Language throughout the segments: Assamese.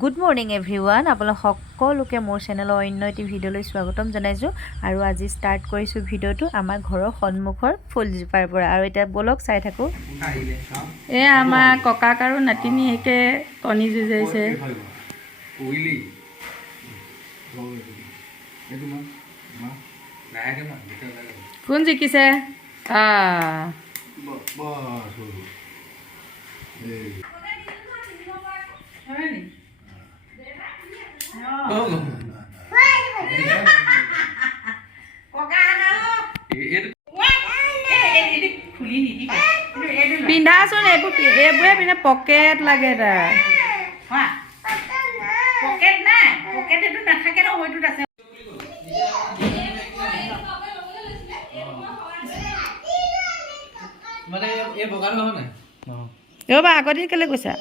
গুড মৰ্নিং এভৰিৱান আপোনালোক সকলোকে মোৰ চেনেলৰ অন্য এটি ভিডিঅ'লৈ স্বাগতম জনাইছোঁ আৰু আজি ষ্টাৰ্ট কৰিছোঁ ভিডিঅ'টো আমাৰ ঘৰৰ সন্মুখৰ ফুলজোপাৰ পৰা আৰু এতিয়া বলক চাই থাকোঁ। এয়া আমাৰ ককাক আৰু নাতিনী একে কণী যুঁজাইছে। কোন জিকিছে? পিন্ধাচোন এইবোৰে পিন্ধে পকেট লাগে তাৰ। পকেট নাই, পকেট এইটো নাথাকে ন, হয়তো আছে। মানে এই বগাটো নহয় নাই ৰ'বা আগতে কেলৈ কৈছা?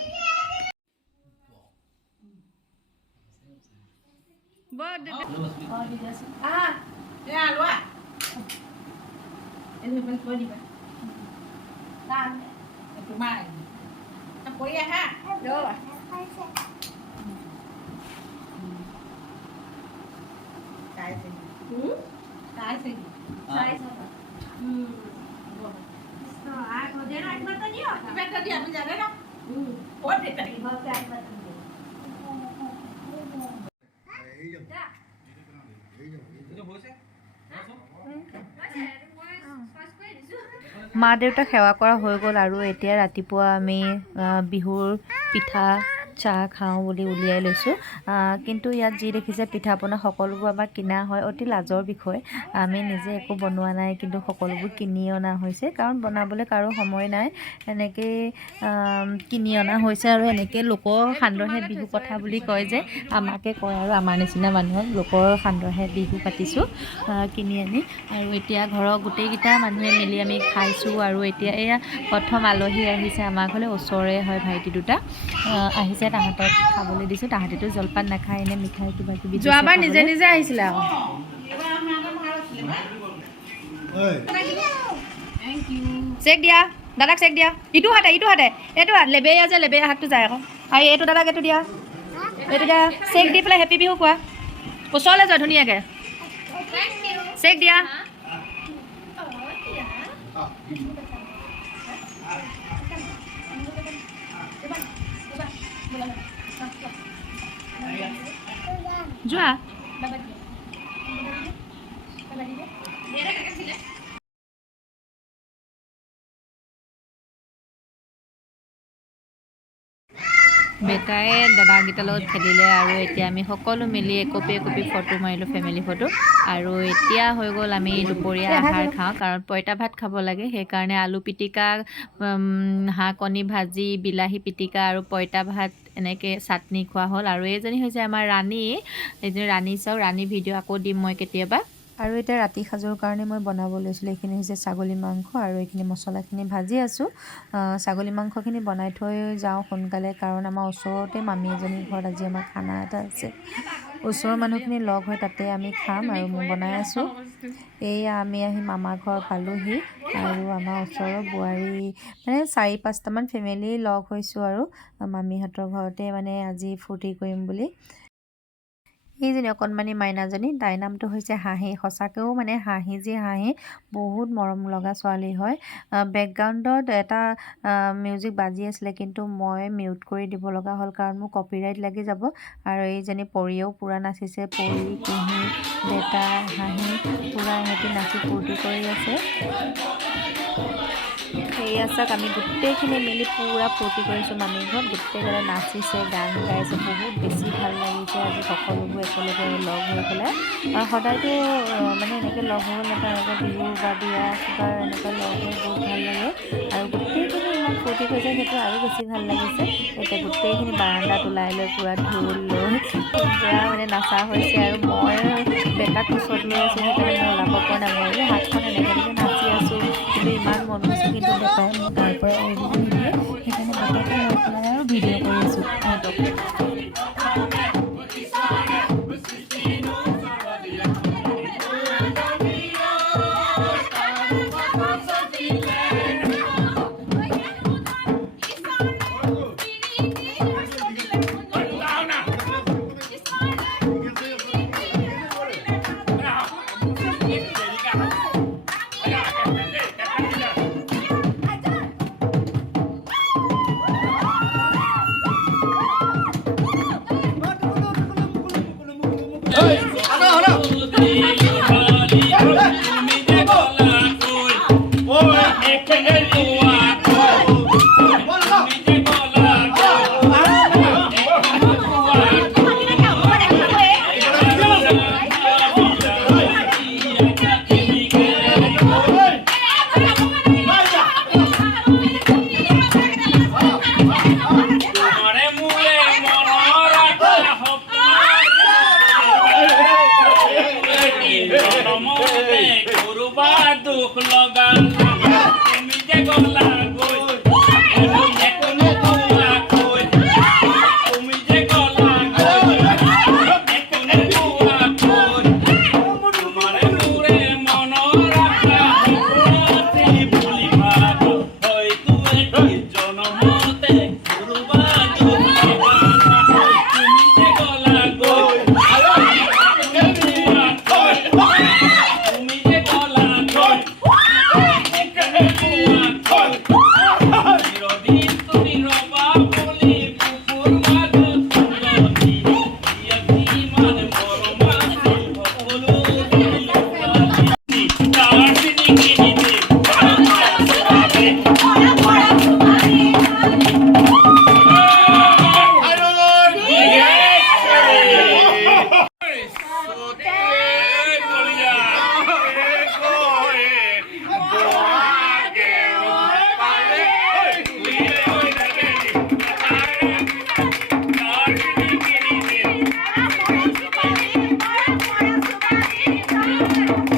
মা দেউতাক সেৱা কৰা হৈ গ'ল আৰু এতিয়া ৰাতিপুৱা আমি বিহুৰ পিঠা চাহ খাওঁ বুলি উলিয়াই লৈছোঁ। কিন্তু ইয়াত যি দেখিছে পিঠা পনা সকলোবোৰ আমাৰ কিনা হয়। অতি লাজৰ বিষয়, আমি নিজে একো বনোৱা নাই, কিন্তু সকলোবোৰ কিনি অনা হৈছে কাৰণ বনাবলৈ কাৰো সময় নাই। এনেকৈয়ে কিনি অনা হৈছে আৰু এনেকৈ লোকৰ সান্দহে বিহু কথা বুলি কয় যে আমাকে কয় আৰু আমাৰ নিচিনা মানুহক লোকৰ সান্দহে বিহু পাতিছোঁ কিনি আনি। আৰু এতিয়া ঘৰৰ গোটেইকেইটা মানুহে মিলি আমি খাইছোঁ আৰু এতিয়া এয়া প্ৰথম আলহী আহিছে আমাৰ ঘৰলৈ, ওচৰৰে হয় ভাইটি দুটা আহিছে, তাহাঁতক খাবলৈ দিছোঁ। তাহাঁতেতো জলপান নাখায়, এনে মিঠাই কিবা কিবি যোৱাবাৰ নিজে নিজে আহিছিলে আকৌ। চেক দিয়া দাদাক, চেক দিয়া। ইটো হাতে এইটো লেবেয়া যে লেবেয়া হাতটো যায় আকৌ। আৰু এইটো দাদাক এইটো দিয়া, এইটো দিয়া। চেক দি পেলাই হেপী বিহু কোৱা। ওচৰলৈ যোৱা ধুনীয়াকৈ চেক দিয়া। যোৱা বেটাই দাদাকেইটাৰ লগত খেলিলে আৰু এতিয়া আমি সকলো মিলি একপি একপি ফটো মাৰিলোঁ, ফেমিলি ফটো। আৰু এতিয়া হৈ গ'ল আমি দুপৰীয়া আহাৰ খাওঁ, কাৰণ পঁইতা ভাত খাব লাগে। সেইকাৰণে আলু পিটিকা, হাঁহ কণী ভাজি, বিলাহী পিটিকা আৰু পঁইতা ভাত এনেকৈ চাটনি খোৱা হ'ল। আৰু এইজনী হৈছে আমাৰ ৰাণী, এইজনী ৰাণী চাওক, ৰাণী ভিডিঅ' আকৌ দিম মই কেতিয়াবা। আৰু এতিয়া ৰাতি সাজৰ কাৰণে মই বনাব লৈছিলোঁ। এইখিনি হৈছে ছাগলী মাংস আৰু এইখিনি মছলাখিনি ভাজি আছোঁ। ছাগলী মাংসখিনি বনাই থৈ যাওঁ সোনকালে, কাৰণ আমাৰ ওচৰতে মামী এজনীৰ ঘৰত আজি আমাৰ খানা এটা আছে। ওচৰৰ মানুহখিনি লগ হৈ তাতে আমি খাম আৰু মই বনাই আছোঁ। এয়া আমি আহি মামাৰ ঘৰ পালোঁহি আৰু আমাৰ ওচৰৰ বোৱাৰী মানে 4-5টামান ফেমিলি লগ হৈছোঁ আৰু মামীহঁতৰ ঘৰতে মানে আজি ফূৰ্তি কৰিম বুলি। এইজনী অকণমানি মাইনাজনী, তাইৰ নামটো হৈছে হাঁহি। সঁচাকৈও মানে হাঁহি যি হাঁহি, বহুত মৰম লগা ছোৱালী হয়। বেকগ্ৰাউণ্ডত এটা মিউজিক বাজি আছিলে, কিন্তু মই মিউট কৰি দিব লগা হ'ল কাৰণ মোৰ কপিৰাইট লাগি যাব। আৰু এইজনী পৰিয়েও পূৰা নাচিছে, পৰি কুঁহি বেটা হাঁহি পূৰা এহঁতি নাচি ফূৰ্তি কৰি আছে। সেয়া চাওক, আমি গোটেইখিনি মিলি পূৰা ফূৰ্তি কৰিছোঁ মামীৰ ঘৰত। গোটেইকেইটা নাচিছে, গান গাইছে, বহুত বেছি ভাল লাগিছে আজি সকলোবোৰ একেলগে লগ হৈ পেলাই। সদায়তো মানে এনেকৈ লগ হৈ নাপায়, এনেকৈ বিহু বা বিয়া কিবা এনেকৈ লগ হৈ বহুত ভাল লাগে। আৰু গোটেইখিনি ইমান ফূৰ্তি কৰিছে, সেইটো আৰু বেছি ভাল লাগিছে। এতিয়া গোটেইখিনি বাৰাণ্ডাত ওলাই লৈ পূৰা ঢোল লৈ পূৰা মানে নাচা হৈছে। আৰু মই বেটাক কোচত লৈ আছোঁ, সেইকাৰণে মই ওলাব পৰা নাই। মই হাতখন এনেকৈ নাচি আছোঁ, কিন্তু ইমান মন গৈছে, কিন্তু বেটাই মোক তাৰ পৰা এৰি নিদিয়ে। সেইকাৰণে বেটাকে লৈ পেলাই আৰু ভিডিঅ' কৰি আছোঁ সিহঁতক। নাই